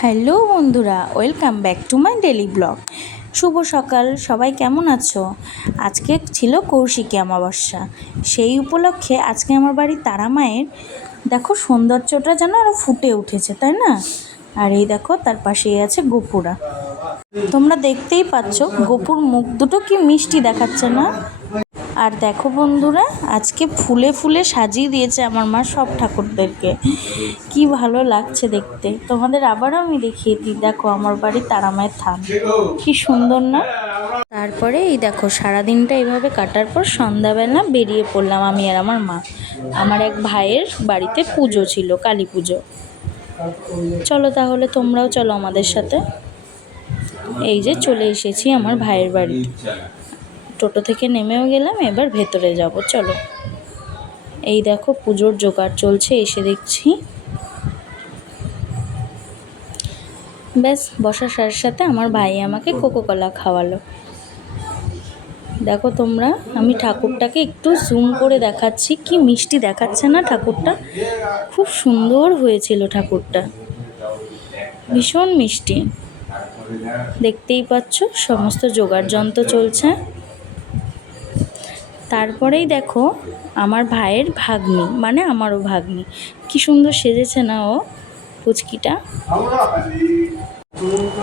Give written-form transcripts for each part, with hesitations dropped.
Hello বন্ধুরা, welcome back to my daily vlog. শুভ সকাল, সবাই কেমন আছো? আজকে ছিল কৌশিকী অমাবস্যা, সেই উপলক্ষে আজকে আমার বাড়ির তারা মায়ের দেখো সৌন্দর্যটা যেন আরও ফুটে উঠেছে, তাই না? আর এই দেখো তার পাশেই আছে গোপুরা। তোমরা দেখতেই পাচ্ছ গোপুর মুখ দুটো কি মিষ্টি দেখাচ্ছে না? আর দেখো বন্ধুরা, আজকে ফুলে ফুলে সাজিয়ে দিয়েছে আমার মা সব ঠাকুরদেরকে। কি ভালো লাগছে দেখতে। তোমাদের আবারও আমি দেখিয়ে দিই, দেখো আমার বাড়ির তারা মায়ের থান কি সুন্দর না? তারপরে এই দেখো সারাদিনটা এইভাবে কাটার পর সন্ধ্যাবেলা বেরিয়ে পড়লাম আমি আর আমার মা। আমার এক ভাইয়ের বাড়িতে পুজো ছিল, কালী পুজো। চলো তাহলে তোমরাও চলো আমাদের সাথে। এই যে চলে এসেছি আমার ভাইয়ের বাড়িতে, টোটো থেকে নেমেও গেলাম, এবার ভেতরে যাব, চলো। এই দেখো পুজোর জোগাড় চলছে, এসে দেখছি। ব্যাস বসার সাথে সাথে আমার ভাই আমাকে কোকোকলা খাওয়ালো। দেখো তোমরা, আমি ঠাকুরটাকে একটু জুম করে দেখাচ্ছি, কি মিষ্টি দেখাচ্ছে না ঠাকুরটা? খুব সুন্দর হয়েছিল ঠাকুরটা, ভীষণ মিষ্টি। দেখতেই পাচ্ছ সমস্ত জোগাড় যন্ত্র চলছে। তারপরেই দেখো আমার ভাইয়ের ভাগ্নি, মানে আমারও ভাগ্নি, কি সুন্দর সেজেছে না ও, পুচকিটা।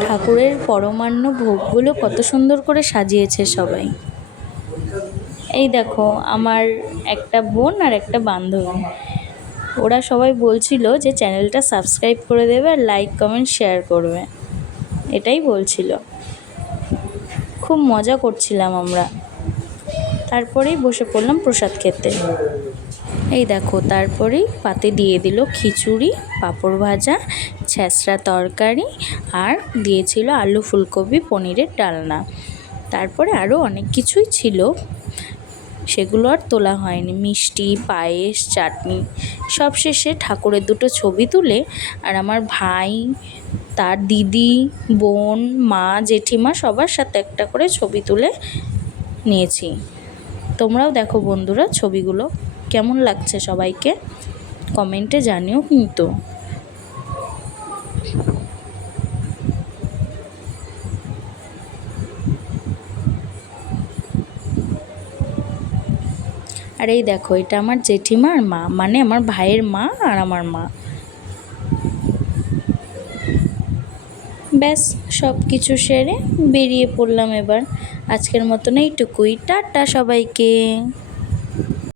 ঠাকুরের পরমান্ন ভোগগুলো কত সুন্দর করে সাজিয়েছে সবাই। এই দেখো আমার একটা বোন আর একটা বান্ধবী, ওরা সবাই বলছিল যে চ্যানেলটা সাবস্ক্রাইব করে দেবে আর লাইক কমেন্ট শেয়ার করবে, এটাই বলছিল। খুব মজা করছিলাম আমরা। তারপরেই বসে পড়লাম প্রসাদ খেতে। এই দেখো তারপরেই পাতে দিয়ে দিল খিচুড়ি, পাঁপড় ভাজা, ছ্যাঁচড়া তরকারি, আর দিয়েছিল আলু ফুলকপি পনিরের ডালনা। তারপরে আরও অনেক কিছুই ছিল, সেগুলো আর তোলা হয়নি, মিষ্টি, পায়েস, চাটনি। সবশেষে ঠাকুরের দুটো ছবি তুলে আর আমার ভাই, তার দিদি, বোন, মা, জেঠিমা সবার সাথে একটা করে ছবি তুলে নিয়েছি। তোমরাও দেখো বন্ধুরা ছবিগুলো, কেমন লাগছে সবাইকে কমেন্টে জানিও কিন্তু। আর এই দেখো এটা আমার জেঠিমা আর মা, মানে আমার ভাইয়ের মা আর আমার মা। ব্যাস সব কিছু সেরে বেরিয়ে পড়লাম এবার। আজকের মতন এইটুকুই, টাটা সবাইকে।